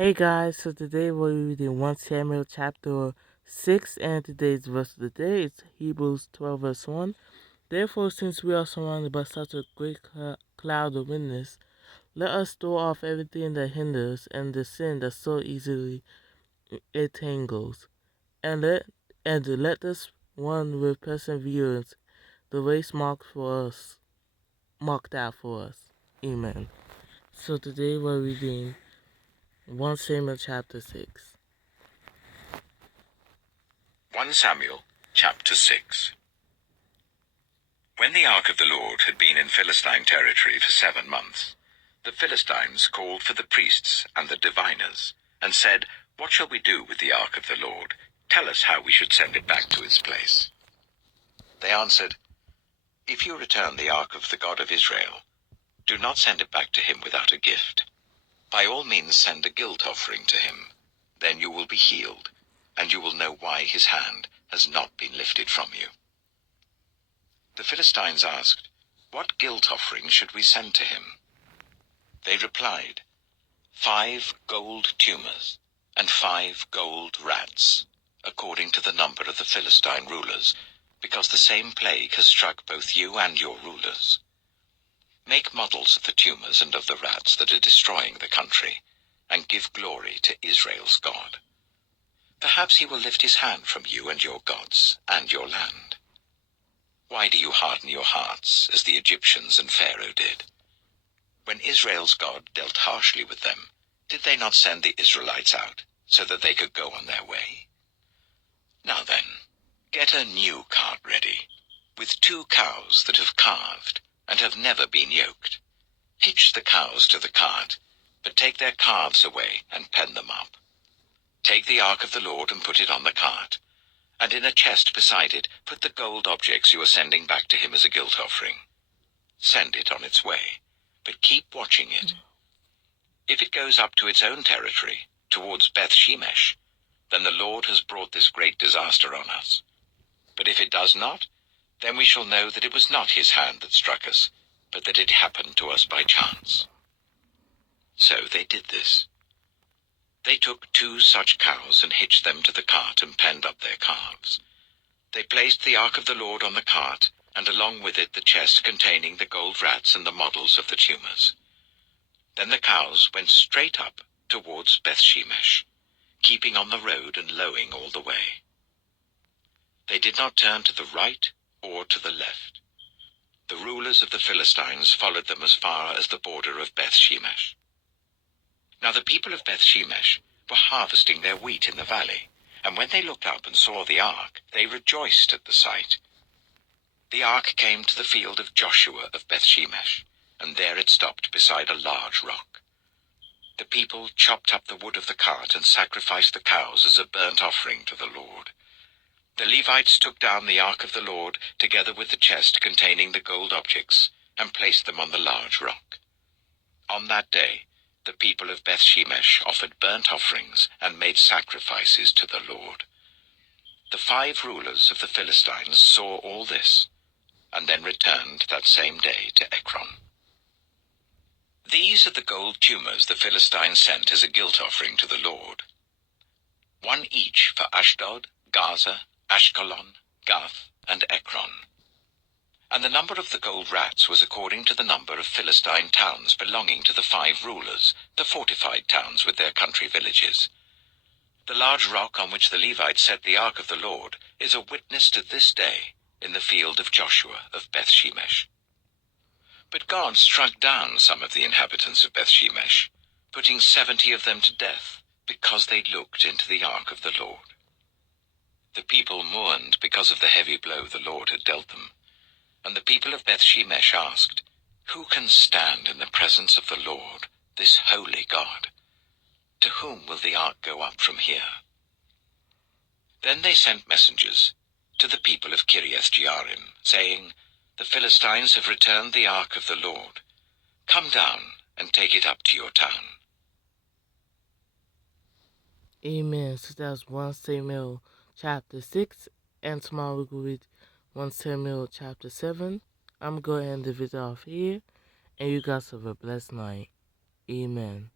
Hey guys, so today we're reading 1 Samuel chapter 6, and today's verse of the day is Hebrews 12 verse 1. Therefore, since we are surrounded by such a great cloud of witness, let us throw off everything that hinders and the sin that so easily entangles, and let us run with perseverance the race marked out for us. Amen. So today we're reading 1 Samuel chapter 6. 1 Samuel chapter 6. When the ark of the Lord had been in Philistine territory for 7 months, the Philistines called for the priests and the diviners, and said, "What shall we do with the ark of the Lord? Tell us how we should send it back to its place." They answered, "If you return the ark of the God of Israel, do not send it back to him without a gift. By all means send a guilt offering to him. Then you will be healed, and you will know why his hand has not been lifted from you." The Philistines asked, "What guilt offering should we send to him?" They replied, 5 gold tumors and 5 gold rats, according to the number of the Philistine rulers, because the same plague has struck both you and your rulers. Make models of the tumors and of the rats that are destroying the country, and give glory to Israel's God. Perhaps he will lift his hand from you and your gods and your land. Why do you harden your hearts, as the Egyptians and Pharaoh did? When Israel's God dealt harshly with them, did they not send the Israelites out, so that they could go on their way? Now then, get a new cart ready, with 2 cows that have calved and have never been yoked. Hitch the cows to the cart, but take their calves away and pen them up. Take the ark of the Lord and put it on the cart, and in a chest beside it put the gold objects you are sending back to him as a guilt offering. Send it on its way, but keep watching it. If it goes up to its own territory, towards Beth Shemesh, then the Lord has brought this great disaster on us. But if it does not, then we shall know that it was not his hand that struck us, but that it happened to us by chance. So they did this. They took 2 such cows and hitched them to the cart and penned up their calves. They placed the ark of the Lord on the cart, and along with it the chest containing the gold rats and the models of the tumors. Then the cows went straight up towards Beth Shemesh, keeping on the road and lowing all the way. They did not turn to the right or to the left. The rulers of the Philistines followed them as far as the border of Beth Shemesh. Now the people of Beth Shemesh were harvesting their wheat in the valley, and when they looked up and saw the ark, they rejoiced at the sight. The ark came to the field of Joshua of Beth Shemesh, and there it stopped beside a large rock. The people chopped up the wood of the cart and sacrificed the cows as a burnt offering to the Lord. The Levites took down the ark of the Lord, together with the chest containing the gold objects, and placed them on the large rock. On that day, the people of Beth Shemesh offered burnt offerings and made sacrifices to the Lord. The 5 rulers of the Philistines saw all this, and then returned that same day to Ekron. These are the gold tumors the Philistines sent as a guilt offering to the Lord. 1 each for Ashdod, Gaza, Ashkelon, Gath, and Ekron. And the number of the gold rats was according to the number of Philistine towns belonging to the 5 rulers, the fortified towns with their country villages. The large rock on which the Levites set the ark of the Lord is a witness to this day in the field of Joshua of Beth Shemesh. But God struck down some of the inhabitants of Beth Shemesh, putting 70 of them to death, because they looked into the ark of the Lord. The people mourned because of the heavy blow the Lord had dealt them. And the people of Beth Shemesh asked, "Who can stand in the presence of the Lord, this holy God? To whom will the ark go up from here?" Then they sent messengers to the people of Kiriath Jearim, saying, "The Philistines have returned the ark of the Lord. Come down and take it up to your town." Amen. So that's 1 Samuel chapter 6, and tomorrow we will read 1 Samuel chapter 7. I'm going to end the video off here, and you guys have a blessed night. Amen.